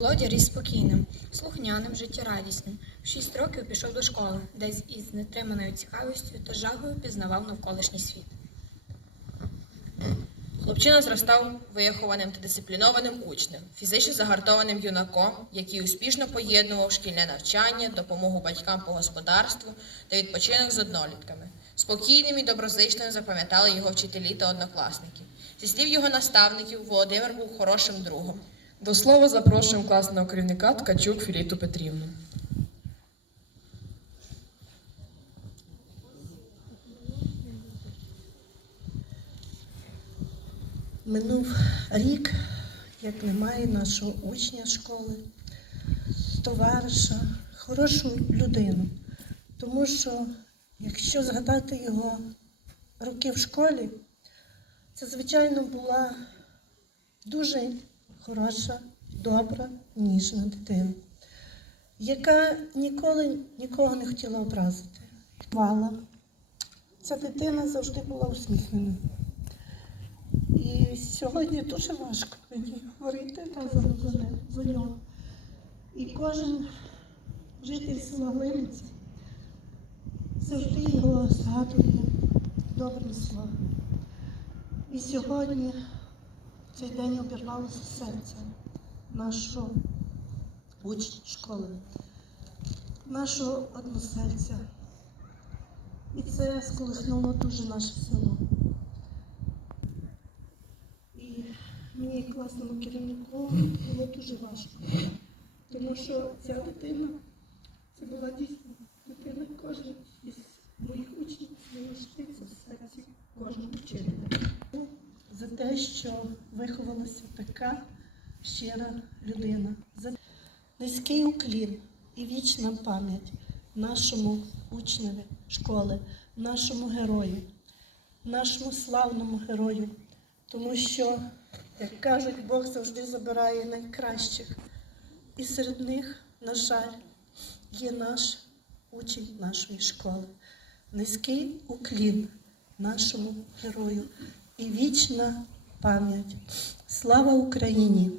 Володя ріс спокійним, слухняним, життєрадісним. В шість років пішов до школи, де із нетриманою цікавістю та жагою пізнавав навколишній світ. Хлопчина зростав вихованим та дисциплінованим учнем, фізично загартованим юнаком, який успішно поєднував шкільне навчання, допомогу батькам по господарству та відпочинок з однолітками. Спокійним і доброзичним запам'ятали його вчителі та однокласники. Зі слів його наставників, Володимир був хорошим другом. До слова запрошуємо класного керівника Ткачук Філіту Петрівну. Минув рік, як немає нашого учня школи, товариша, хорошу людину. Тому що, якщо згадати його роки в школі, це, звичайно, була дуже хороша, добра, ніжна дитина, яка ніколи нікого не хотіла образити. Вала. Ця дитина завжди була усміхнена. І сьогодні дуже важко мені говорити разом за, нього. І кожен житель села завжди його згадує добрим словом. І сьогодні цей день обірвалося серце нашого учня школи, нашого односельця. І це сколихнуло дуже наше село. І мені, класному керівнику, було дуже важко. Тому що ця дитина, це була дійсно дитина кожен із те, що виховалася така щира людина. За низький уклін і вічна пам'ять нашому учневі школи, нашому герою, нашому славному герою. Тому що, як кажуть, Бог завжди забирає найкращих. І серед них, на жаль, є наш учень нашої школи. Низький уклін нашому герою і вічна пам'ять. Слава Україні!